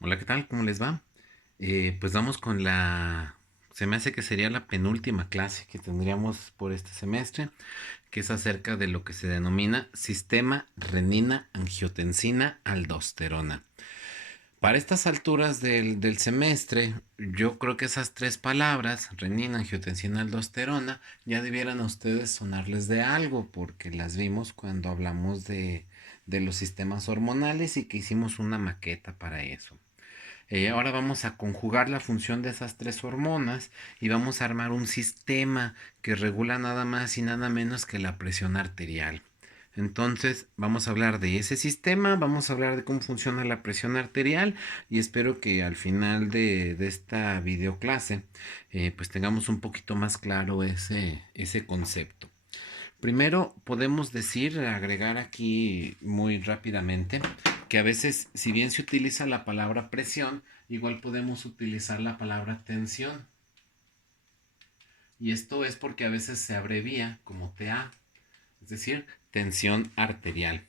Hola, ¿qué tal? ¿Cómo les va? Pues vamos con se me hace que sería la penúltima clase que tendríamos por este semestre, que es acerca de lo que se denomina sistema renina-angiotensina-aldosterona. Para estas alturas del semestre, yo creo que esas tres palabras, renina, angiotensina, aldosterona, ya debieran a ustedes sonarles de algo, porque las vimos cuando hablamos de los sistemas hormonales y que hicimos una maqueta para eso. Ahora vamos a conjugar la función de esas tres hormonas y vamos a armar un sistema que regula nada más y nada menos que la presión arterial. Entonces vamos a hablar de ese sistema, vamos a hablar de cómo funciona la presión arterial y espero que al final de esta videoclase pues tengamos un poquito más claro ese concepto. Primero podemos decir, agregar aquí muy rápidamente, que a veces, si bien se utiliza la palabra presión, igual podemos utilizar la palabra tensión. Y esto es porque a veces se abrevia como TA, es decir, tensión arterial.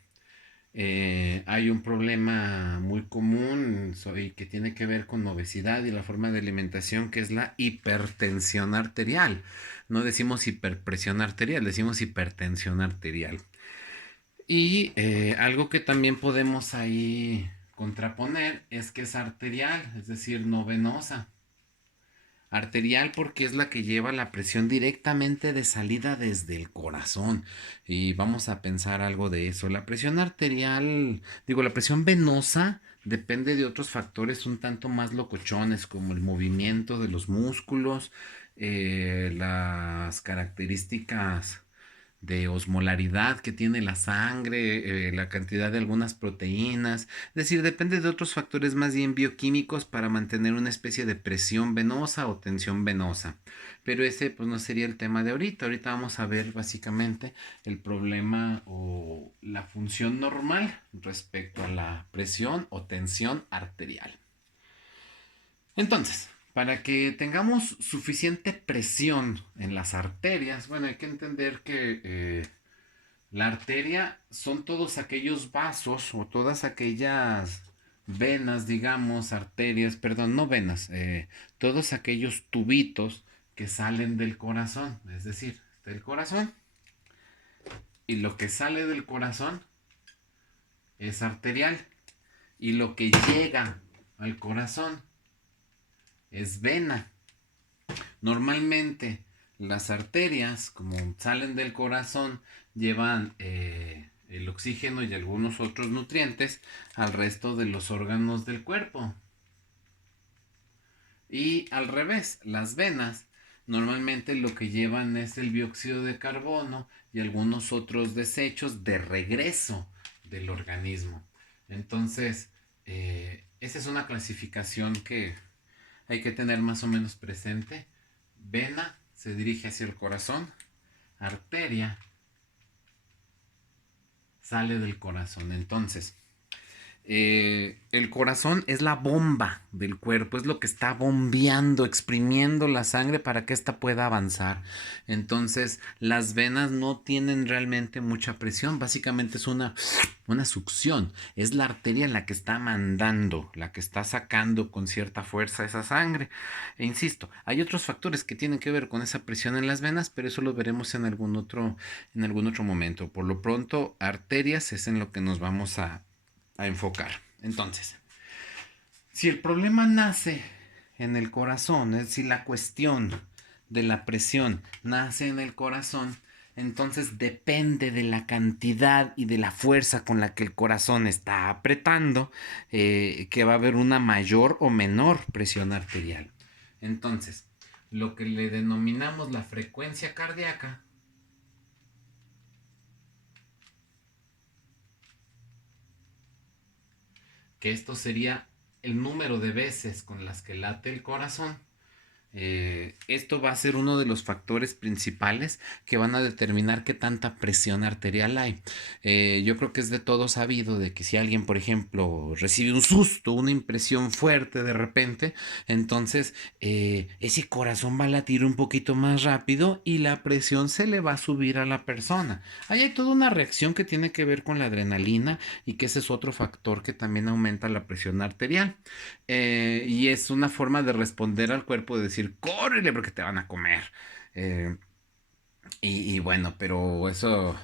Hay un problema muy común y que tiene que ver con obesidad y la forma de alimentación, que es la hipertensión arterial. No decimos hiperpresión arterial, decimos hipertensión arterial. Y algo que también podemos ahí contraponer es que es arterial, es decir, no venosa. Arterial porque es la que lleva la presión directamente de salida desde el corazón. Y vamos a pensar algo de eso. La presión arterial, digo, la presión venosa depende de otros factores un tanto más locochones, como el movimiento de los músculos, las características de osmolaridad que tiene la sangre, la cantidad de algunas proteínas. Es decir, depende de otros factores más bien bioquímicos para mantener una especie de presión venosa o tensión venosa. Pero ese pues no sería el tema de ahorita. Ahorita vamos a ver básicamente el problema o la función normal respecto a la presión o tensión arterial. Entonces, para que tengamos suficiente presión en las arterias, bueno, hay que entender que la arteria son todos aquellos vasos o todas aquellas venas, digamos, arterias, perdón, no venas, todos aquellos tubitos que salen del corazón. Es decir, está el corazón y lo que sale del corazón es arterial y lo que llega al corazón es vena. Normalmente las arterias, como salen del corazón, llevan el oxígeno y algunos otros nutrientes al resto de los órganos del cuerpo. Y al revés, las venas normalmente lo que llevan es el dióxido de carbono y algunos otros desechos de regreso del organismo. Entonces, esa es una clasificación que hay que tener más o menos presente. Vena se dirige hacia el corazón, arteria sale del corazón. Entonces, el corazón es la bomba del cuerpo, es lo que está bombeando, exprimiendo la sangre para que ésta pueda avanzar. Entonces, las venas no tienen realmente mucha presión, básicamente es una succión, es la arteria la que está mandando, la que está sacando con cierta fuerza esa sangre. E insisto, hay otros factores que tienen que ver con esa presión en las venas, pero eso lo veremos en algún otro momento. Por lo pronto, arterias es en lo que nos vamos a enfocar. Entonces, si el problema nace en el corazón, es decir, la cuestión de la presión nace en el corazón, entonces depende de la cantidad y de la fuerza con la que el corazón está apretando, que va a haber una mayor o menor presión arterial. Entonces, lo que le denominamos la frecuencia cardíaca, que esto sería el número de veces con las que late el corazón, Esto va a ser uno de los factores principales que van a determinar qué tanta presión arterial hay. Yo creo que es de todo sabido de que si alguien, por ejemplo, recibe un susto, una impresión fuerte de repente, entonces ese corazón va a latir un poquito más rápido y la presión se le va a subir a la persona. Ahí hay toda una reacción que tiene que ver con la adrenalina y que ese es otro factor que también aumenta la presión arterial. Y es una forma de responder al cuerpo, de decir, córrele porque te van a comer. Eh, y bueno, pero eso,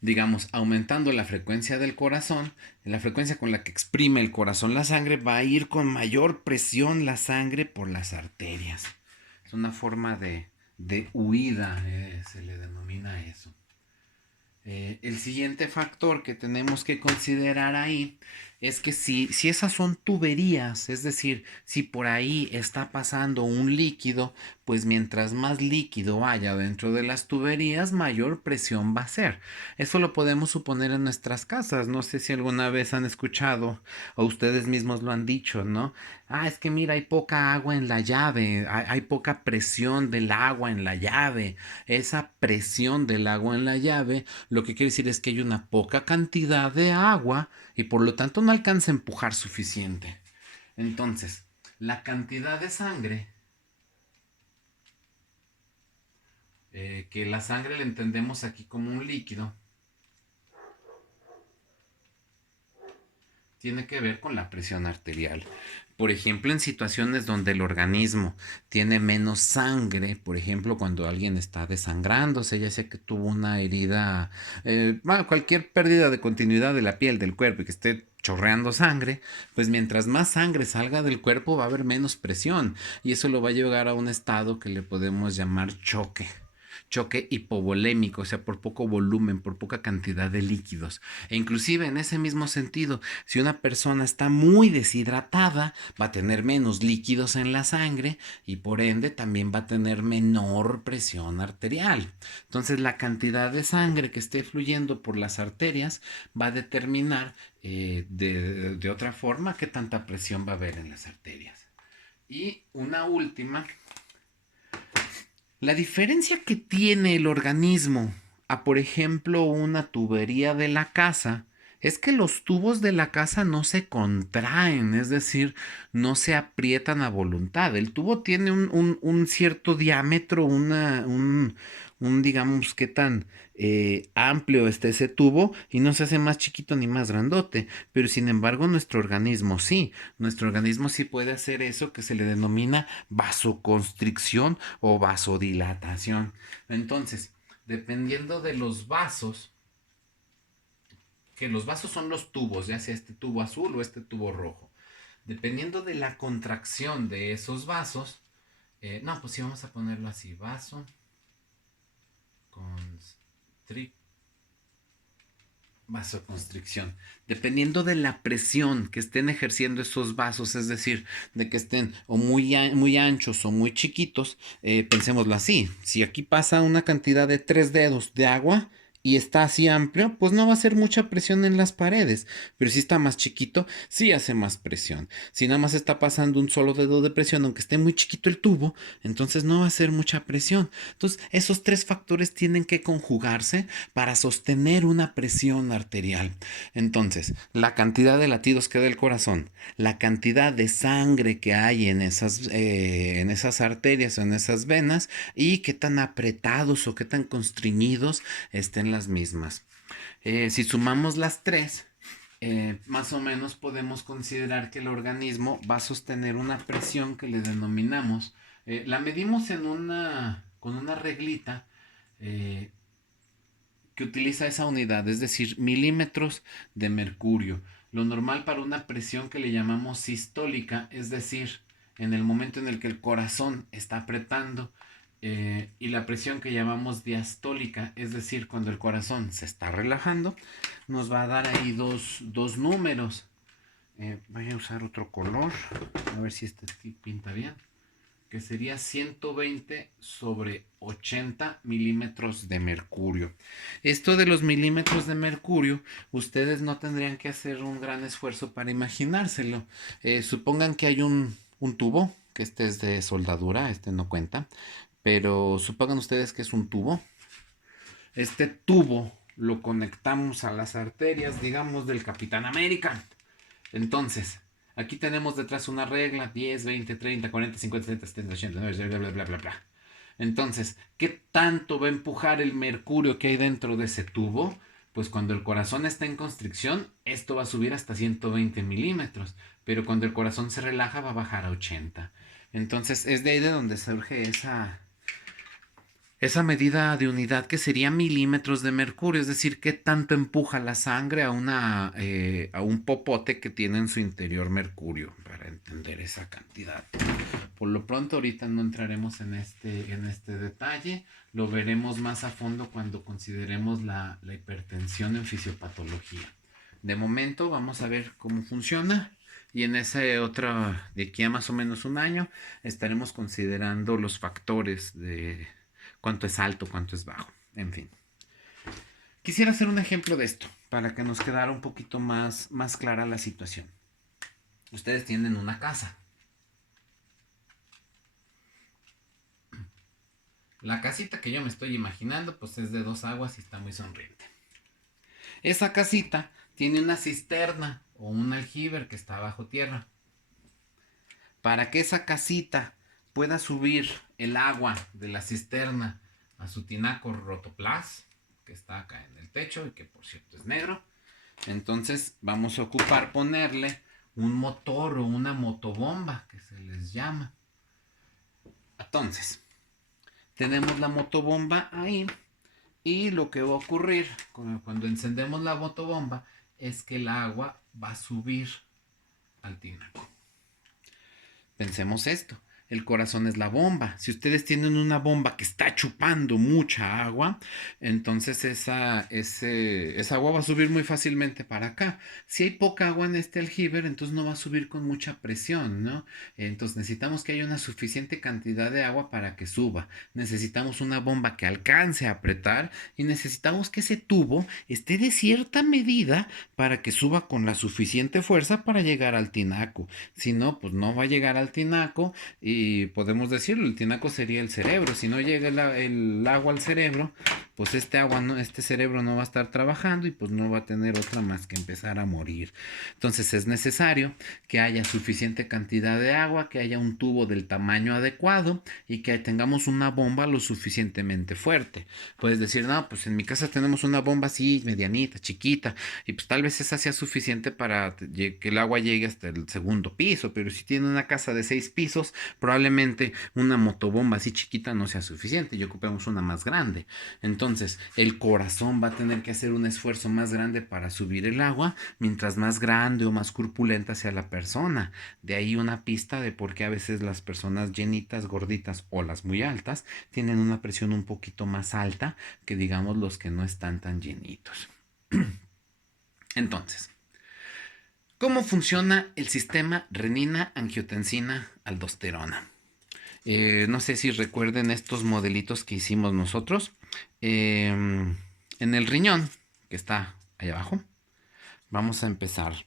digamos, aumentando la frecuencia del corazón, la frecuencia con la que exprime el corazón la sangre, va a ir con mayor presión la sangre por las arterias. Es una forma de huida, se le denomina eso. El siguiente factor que tenemos que considerar ahí es que si esas son tuberías, es decir, si por ahí está pasando un líquido, pues mientras más líquido haya dentro de las tuberías, mayor presión va a ser. Eso lo podemos suponer en nuestras casas. No sé si alguna vez han escuchado o ustedes mismos lo han dicho, ¿no? Ah, es que mira, hay poca agua en la llave, hay poca presión del agua en la llave. Esa presión del agua en la llave lo que quiere decir es que hay una poca cantidad de agua y por lo tanto no alcanza a empujar suficiente. Entonces, la cantidad de sangre, que la sangre la entendemos aquí como un líquido, tiene que ver con la presión arterial. Por ejemplo, en situaciones donde el organismo tiene menos sangre, por ejemplo, cuando alguien está desangrándose, ya sea que tuvo una herida, cualquier pérdida de continuidad de la piel, del cuerpo y que esté chorreando sangre, pues mientras más sangre salga del cuerpo va a haber menos presión y eso lo va a llevar a un estado que le podemos llamar choque hipovolémico, o sea, por poco volumen, por poca cantidad de líquidos. E inclusive en ese mismo sentido, si una persona está muy deshidratada, va a tener menos líquidos en la sangre y por ende también va a tener menor presión arterial. Entonces la cantidad de sangre que esté fluyendo por las arterias va a determinar de otra forma qué tanta presión va a haber en las arterias. Y una última, la diferencia que tiene el organismo a, por ejemplo, una tubería de la casa, es que los tubos de la casa no se contraen, es decir, no se aprietan a voluntad. El tubo tiene un cierto diámetro, digamos, qué tan amplio está ese tubo y no se hace más chiquito ni más grandote. Pero sin embargo, nuestro organismo sí puede hacer eso que se le denomina vasoconstricción o vasodilatación. Entonces, dependiendo de los vasos, que los vasos son los tubos, ya sea este tubo azul o este tubo rojo. Dependiendo de la contracción de esos vasos, no, pues sí, vamos a ponerlo así, vaso, constricción, vasoconstricción. Dependiendo de la presión que estén ejerciendo esos vasos, es decir, de que estén o muy anchos o muy chiquitos, pensémoslo así, si aquí pasa una cantidad de 3 dedos de agua y está así amplio, pues no va a hacer mucha presión en las paredes, pero si está más chiquito, sí hace más presión. Si nada más está pasando un solo dedo de presión, aunque esté muy chiquito el tubo, entonces no va a hacer mucha presión. Entonces, esos tres factores tienen que conjugarse para sostener una presión arterial. Entonces, la cantidad de latidos que da el corazón, la cantidad de sangre que hay en esas arterias o en esas venas y qué tan apretados o qué tan constriñidos estén las mismas. Si sumamos las tres, más o menos podemos considerar que el organismo va a sostener una presión que le denominamos, la medimos con una reglita, eh, que utiliza esa unidad, es decir, milímetros de mercurio. Lo normal para una presión que le llamamos sistólica, es decir, en el momento en el que el corazón está apretando, y la presión que llamamos diastólica, es decir, cuando el corazón se está relajando, nos va a dar ahí dos números. Voy a usar otro color, a ver si este pinta bien, que sería 120/80 milímetros de mercurio. Esto de los milímetros de mercurio, ustedes no tendrían que hacer un gran esfuerzo para imaginárselo. Supongan que hay un tubo, que este es de soldadura, este no cuenta, pero supongan ustedes que es un tubo. Este tubo lo conectamos a las arterias, digamos, del Capitán América. Entonces, aquí tenemos detrás una regla: 10, 20, 30, 40, 50, 60, 70, 80, 90, bla, bla, bla, bla, bla. Entonces, ¿qué tanto va a empujar el mercurio que hay dentro de ese tubo? Pues cuando el corazón está en constricción, esto va a subir hasta 120 milímetros, pero cuando el corazón se relaja va a bajar a 80. Entonces, es de ahí de donde surge esa medida de unidad, que sería milímetros de mercurio, es decir, qué tanto empuja la sangre a un popote que tiene en su interior mercurio, para entender esa cantidad. Por lo pronto ahorita no entraremos en este detalle, lo veremos más a fondo cuando consideremos la hipertensión en fisiopatología. De momento vamos a ver cómo funciona, y en ese otro, de aquí a más o menos un año, estaremos considerando los factores de cuánto es alto, cuánto es bajo, en fin. Quisiera hacer un ejemplo de esto para que nos quedara un poquito más clara la situación. Ustedes tienen una casa. La casita que yo me estoy imaginando pues es de 2 aguas y está muy sonriente. Esa casita tiene una cisterna o un aljibe que está bajo tierra. Para que esa casita pueda subir el agua de la cisterna a su tinaco rotoplas, que está acá en el techo y que por cierto es negro, entonces vamos a ocupar ponerle un motor o una motobomba, que se les llama. Entonces, tenemos la motobomba ahí, y lo que va a ocurrir cuando encendemos la motobomba es que el agua va a subir al tinaco. Pensemos esto: el corazón es la bomba. Si ustedes tienen una bomba que está chupando mucha agua, entonces esa agua va a subir muy fácilmente para acá. Si hay poca agua en este aljibe, entonces no va a subir con mucha presión, ¿no? Entonces necesitamos que haya una suficiente cantidad de agua para que suba. Necesitamos una bomba que alcance a apretar, y necesitamos que ese tubo esté de cierta medida para que suba con la suficiente fuerza para llegar al tinaco. Si no, pues no va a llegar al tinaco, y podemos decirlo, el tinaco sería el cerebro. Si no llega el agua al cerebro, pues este cerebro no va a estar trabajando, y pues no va a tener otra más que empezar a morir. Entonces es necesario que haya suficiente cantidad de agua, que haya un tubo del tamaño adecuado y que tengamos una bomba lo suficientemente fuerte. Puedes decir: no, pues en mi casa tenemos una bomba así, medianita, chiquita, y pues tal vez esa sea suficiente para que el agua llegue hasta el segundo piso, pero si tiene una casa de 6 pisos, probablemente una motobomba así chiquita no sea suficiente y ocupemos una más grande. Entonces, el corazón va a tener que hacer un esfuerzo más grande para subir el agua, mientras más grande o más corpulenta sea la persona. De ahí una pista de por qué a veces las personas llenitas, gorditas o las muy altas tienen una presión un poquito más alta que, digamos, los que no están tan llenitos. Entonces, ¿cómo funciona el sistema renina-angiotensina-aldosterona? No sé si recuerden estos modelitos que hicimos nosotros. En el riñón, que está ahí abajo, vamos a empezar.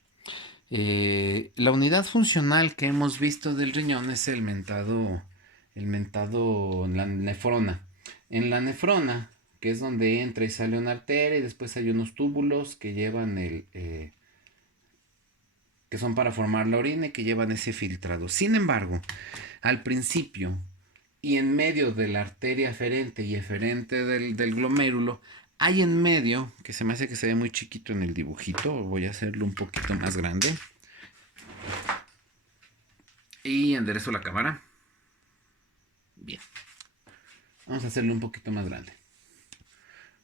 La unidad funcional que hemos visto del riñón es la nefrona. En la nefrona, que es donde entra y sale una arteria, y después hay unos túbulos que llevan que son para formar la orina y que llevan ese filtrado. Sin embargo, al principio y en medio de la arteria aferente y eferente del glomérulo, hay en medio, que se me hace que se ve muy chiquito en el dibujito, voy a hacerlo un poquito más grande. Y enderezo la cámara. Bien. Vamos a hacerlo un poquito más grande.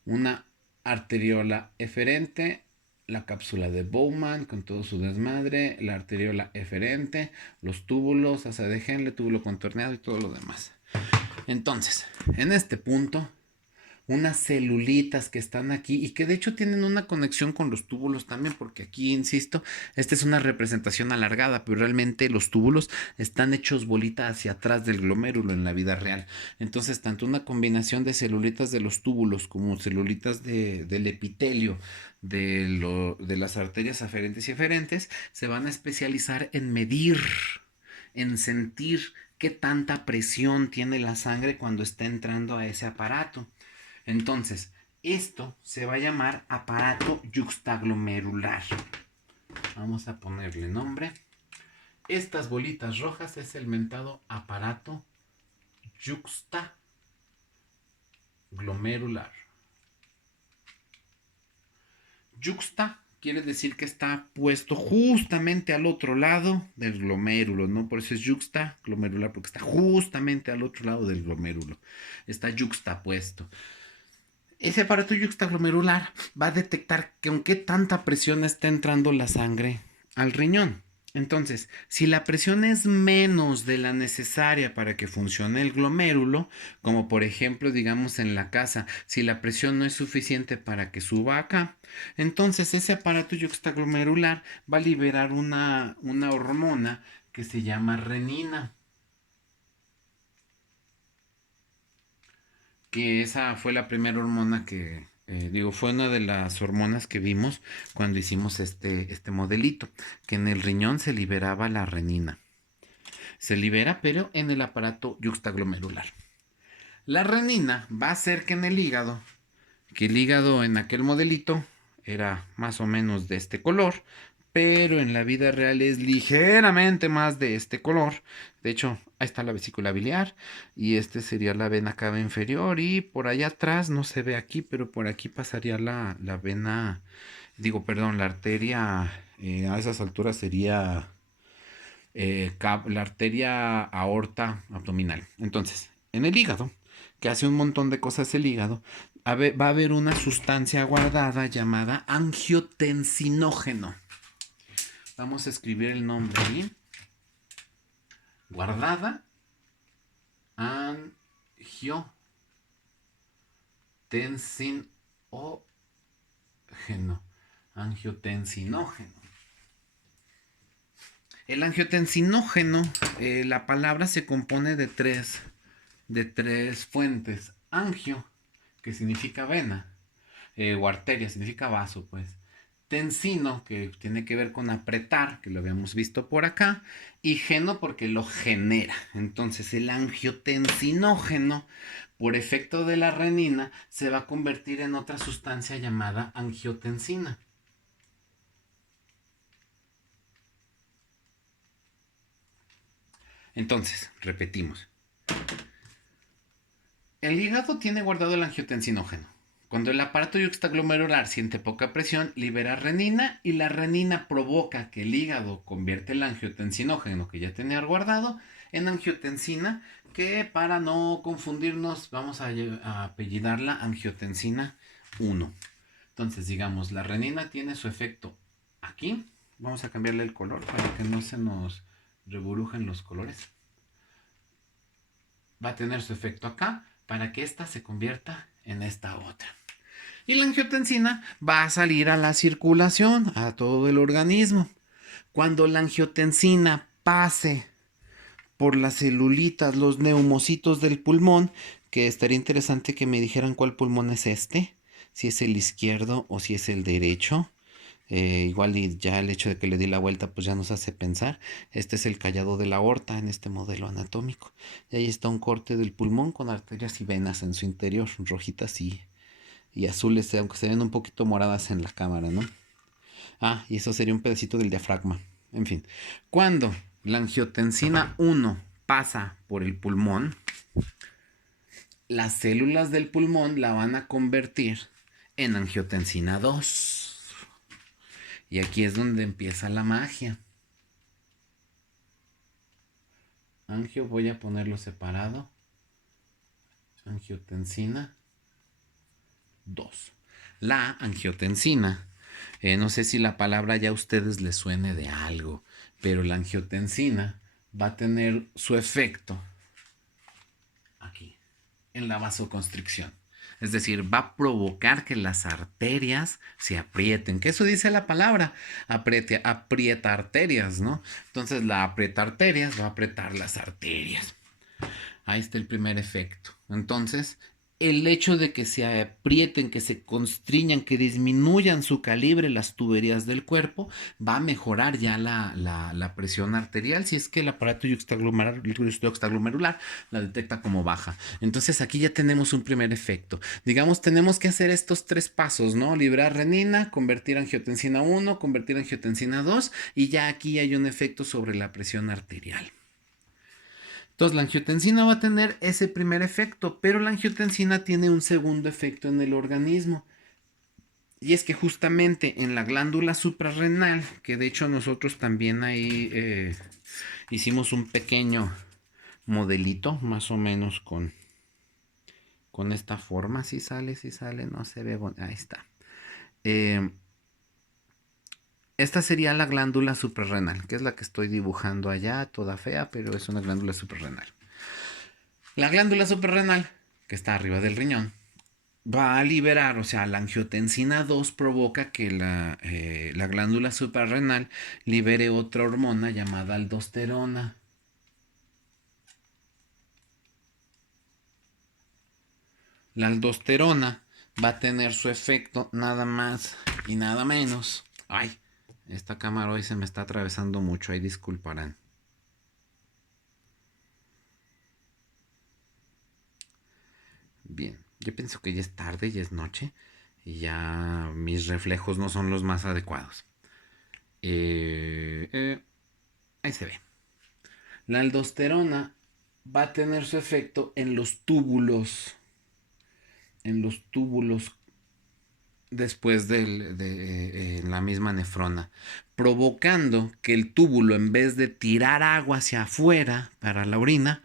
Una arteriola eferente, la cápsula de Bowman con todo su desmadre, la arteriola eferente, los túbulos, asa de Henle, túbulo contorneado y todo lo demás. Entonces, en este punto, unas celulitas que están aquí y que de hecho tienen una conexión con los túbulos también, porque aquí, insisto, esta es una representación alargada, pero realmente los túbulos están hechos bolita hacia atrás del glomérulo en la vida real. Entonces, tanto una combinación de celulitas de los túbulos como celulitas del epitelio de las arterias aferentes y eferentes se van a especializar en medir, en sentir qué tanta presión tiene la sangre cuando está entrando a ese aparato. Entonces, esto se va a llamar aparato yuxtaglomerular. Vamos a ponerle nombre. Estas bolitas rojas es el mentado aparato yuxtaglomerular. Yuxta quiere decir que está puesto justamente al otro lado del glomérulo, ¿no? Por eso es yuxtaglomerular, porque está justamente al otro lado del glomérulo. Está yuxtapuesto. Ese aparato yuxtaglomerular va a detectar que con qué tanta presión está entrando la sangre al riñón. Entonces, si la presión es menos de la necesaria para que funcione el glomérulo, como por ejemplo, digamos en la casa, si la presión no es suficiente para que suba acá, entonces ese aparato yuxtaglomerular va a liberar una hormona que se llama renina. Que esa fue la primera hormona que, fue una de las hormonas que vimos cuando hicimos este modelito, que en el riñón se liberaba la renina. Se libera, pero en el aparato yuxtaglomerular. La renina va a hacer que en el hígado, que el hígado en aquel modelito era más o menos de este color, pero en la vida real es ligeramente más de este color. De hecho, ahí está la vesícula biliar y este sería la vena cava inferior y por allá atrás, no se ve aquí, pero por aquí pasaría la vena, la arteria, a esas alturas sería la arteria aorta abdominal. Entonces, en el hígado, que hace un montón de cosas el hígado, va a haber una sustancia guardada llamada angiotensinógeno. Vamos a escribir el nombre ahí. Guardada. Angiotensinógeno. Angiotensinógeno. El angiotensinógeno, la palabra se compone de tres fuentes. Angio, que significa vena, o arteria, significa vaso, pues. Tensino, que tiene que ver con apretar, que lo habíamos visto por acá, y geno porque lo genera. Entonces el angiotensinógeno, por efecto de la renina, se va a convertir en otra sustancia llamada angiotensina. Entonces, repetimos. El hígado tiene guardado el angiotensinógeno. Cuando el aparato yuxtaglomerular siente poca presión, libera renina y la renina provoca que el hígado convierte el angiotensinógeno que ya tenía guardado en angiotensina, que para no confundirnos vamos a apellidarla angiotensina 1. Entonces, digamos, la renina tiene su efecto aquí. Vamos a cambiarle el color para que no se nos reburujen los colores. Va a tener su efecto acá para que esta se convierta en esta otra. Y la angiotensina va a salir a la circulación, a todo el organismo. Cuando la angiotensina pase por las celulitas, los neumocitos del pulmón, que estaría interesante que me dijeran cuál pulmón es este, si es el izquierdo o si es el derecho. Igual y ya el hecho de que le di la vuelta pues ya nos hace pensar. Este es el callado de la aorta en este modelo anatómico. Y ahí está un corte del pulmón con arterias y venas en su interior, rojitas y azules, aunque se ven un poquito moradas en la cámara, ¿no? Ah, y eso sería un pedacito del diafragma. En fin, cuando la angiotensina 1 pasa por el pulmón, las células del pulmón la van a convertir en angiotensina 2. Y aquí es donde empieza la magia. Angio, voy a ponerlo separado. Angiotensina 2. La angiotensina, no sé si la palabra ya a ustedes les suene de algo, pero la angiotensina va a tener su efecto aquí, en la vasoconstricción. Es decir, va a provocar que las arterias se aprieten. Que eso dice la palabra. Aprieta arterias, ¿no? Entonces la aprieta arterias va a apretar las arterias. Ahí está el primer efecto. Entonces, el hecho de que se aprieten, que se constriñan, que disminuyan su calibre las tuberías del cuerpo, va a mejorar ya la presión arterial si es que el aparato yuxtaglomerular la detecta como baja. Entonces aquí ya tenemos un primer efecto. Digamos, tenemos que hacer estos tres pasos, ¿no? Liberar renina, convertir angiotensina 1, convertir angiotensina 2 y ya aquí hay un efecto sobre la presión arterial. Entonces la angiotensina va a tener ese primer efecto, pero la angiotensina tiene un segundo efecto en el organismo. Y es que justamente en la glándula suprarrenal, que de hecho nosotros también ahí hicimos un pequeño modelito, más o menos con esta forma, si sale, no se ve, ahí está. Esta sería la glándula suprarrenal, que es la que estoy dibujando allá, toda fea, pero es una glándula suprarrenal. La glándula suprarrenal, que está arriba del riñón, va a liberar, o sea, la angiotensina 2 provoca que la glándula suprarrenal libere otra hormona llamada aldosterona. La aldosterona va a tener su efecto nada más y nada menos. Ay, esta cámara hoy se me está atravesando mucho, ahí disculparán. Bien, yo pienso que ya es tarde, ya es noche y ya mis reflejos no son los más adecuados. Ahí se ve. La aldosterona va a tener su efecto en los túbulos después de la misma nefrona, provocando que el túbulo, en vez de tirar agua hacia afuera para la orina,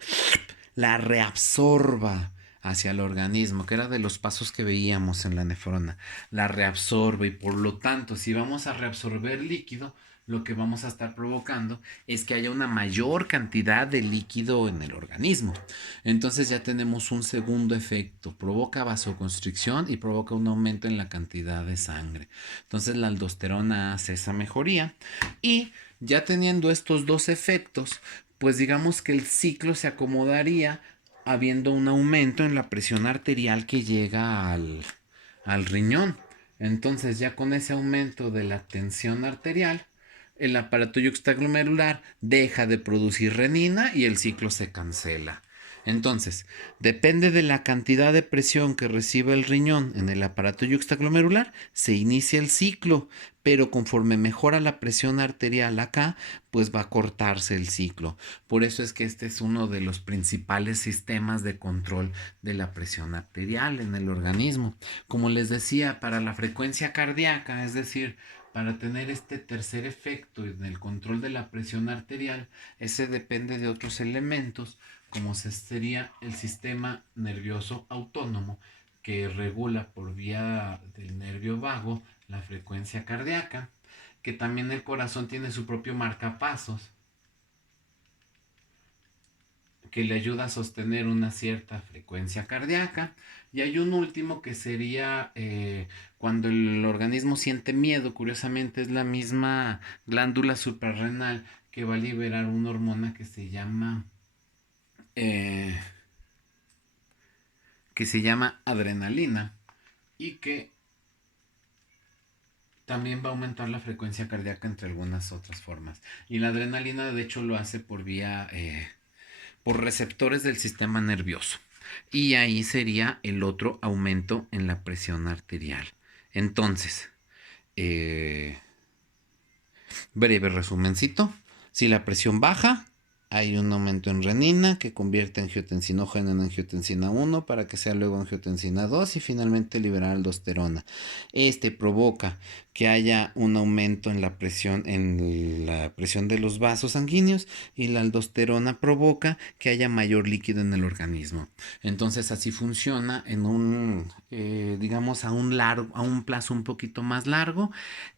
la reabsorba hacia el organismo, que era de los pasos que veíamos en la nefrona, la reabsorbe y por lo tanto, si vamos a reabsorber líquido, lo que vamos a estar provocando es que haya una mayor cantidad de líquido en el organismo. Entonces ya tenemos un segundo efecto, provoca vasoconstricción y provoca un aumento en la cantidad de sangre. Entonces la aldosterona hace esa mejoría y ya teniendo estos dos efectos, pues digamos que el ciclo se acomodaría habiendo un aumento en la presión arterial que llega al riñón. Entonces ya con ese aumento de la tensión arterial, el aparato yuxtaglomerular deja de producir renina y el ciclo se cancela. Entonces, depende de la cantidad de presión que recibe el riñón en el aparato yuxtaglomerular, se inicia el ciclo, pero conforme mejora la presión arterial acá, pues va a cortarse el ciclo. Por eso es que este es uno de los principales sistemas de control de la presión arterial en el organismo. Como les decía, para la frecuencia cardíaca, es decir, para tener este tercer efecto en el control de la presión arterial, ese depende de otros elementos, como sería el sistema nervioso autónomo, que regula por vía del nervio vago la frecuencia cardíaca, que también el corazón tiene su propio marcapasos, que le ayuda a sostener una cierta frecuencia cardíaca. Y hay un último que sería cuando el organismo siente miedo, curiosamente es la misma glándula suprarrenal que va a liberar una hormona eh, que se llama adrenalina y que también va a aumentar la frecuencia cardíaca entre algunas otras formas. Y la adrenalina de hecho lo hace por vía por receptores del sistema nervioso. Y ahí sería el otro aumento en la presión arterial. Entonces, breve resumencito. Si la presión baja, hay un aumento en renina que convierte angiotensinógena en angiotensina 1 para que sea luego angiotensina 2 y finalmente liberar aldosterona. Este provoca que haya un aumento en la presión de los vasos sanguíneos y la aldosterona provoca que haya mayor líquido en el organismo. Entonces así funciona en digamos a un plazo un poquito más largo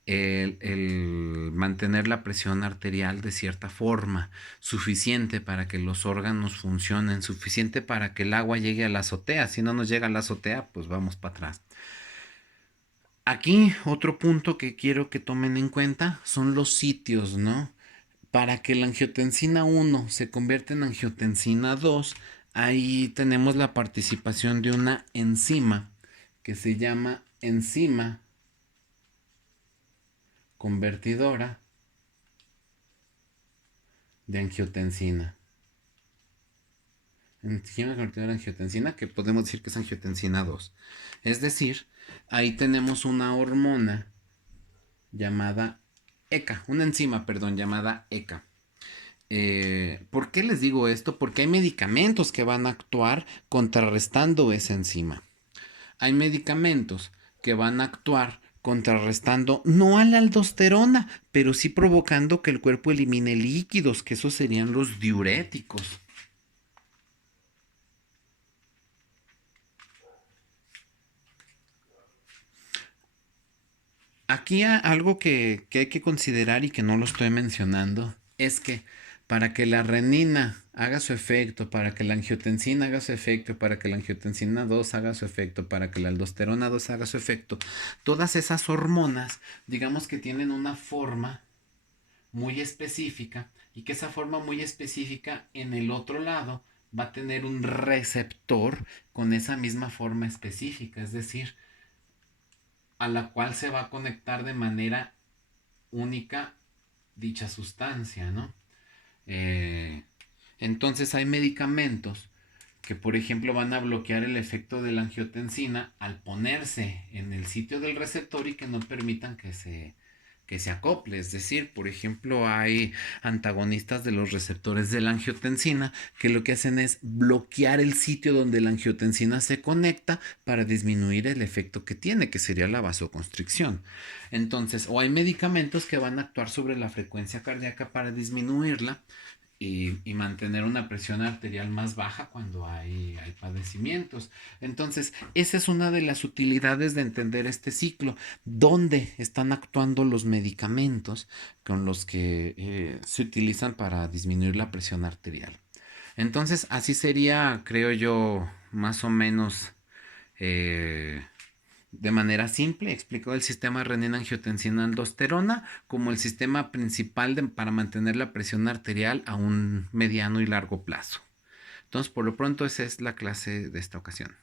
el mantener la presión arterial de cierta forma, suficiente para que los órganos funcionen, suficiente para que el agua llegue a la azotea. Si no nos llega a la azotea, pues vamos para atrás. Aquí otro punto que quiero que tomen en cuenta son los sitios, ¿no? Para que la angiotensina 1 se convierta en angiotensina 2, Ahí tenemos la participación de una enzima que se llama enzima convertidora de angiotensina. Enzima convertidora de angiotensina, que podemos decir que es angiotensina 2. Es decir, ahí tenemos una hormona llamada ECA, una enzima, perdón, llamada ECA. ¿Por qué les digo esto? Porque hay medicamentos que van a actuar contrarrestando esa enzima. Hay medicamentos que van a actuar contrarrestando no a la aldosterona, pero sí provocando que el cuerpo elimine líquidos, que esos serían los diuréticos. Aquí algo que hay que considerar y que no lo estoy mencionando es que para que la renina haga su efecto, para que la angiotensina haga su efecto, para que la angiotensina 2 haga su efecto, para que la aldosterona 2 haga su efecto, todas esas hormonas, digamos que tienen una forma muy específica y que esa forma muy específica en el otro lado va a tener un receptor con esa misma forma específica, es decir, a la cual se va a conectar de manera única dicha sustancia, ¿no? Eh, entonces hay medicamentos que, por ejemplo, van a bloquear el efecto de la angiotensina al ponerse en el sitio del receptor y que no permitan que se acople. Es decir, por ejemplo, hay antagonistas de los receptores de la angiotensina que lo que hacen es bloquear el sitio donde la angiotensina se conecta para disminuir el efecto que tiene, que sería la vasoconstricción. Entonces, o hay medicamentos que van a actuar sobre la frecuencia cardíaca para disminuirla y mantener una presión arterial más baja cuando hay padecimientos. Entonces, esa es una de las utilidades de entender este ciclo, dónde están actuando los medicamentos con los que se utilizan para disminuir la presión arterial. Entonces, así sería, creo yo, más o menos eh, de manera simple, explicó el sistema renina-angiotensina-aldosterona como el sistema principal para mantener la presión arterial a un mediano y largo plazo. Entonces, por lo pronto, esa es la clase de esta ocasión.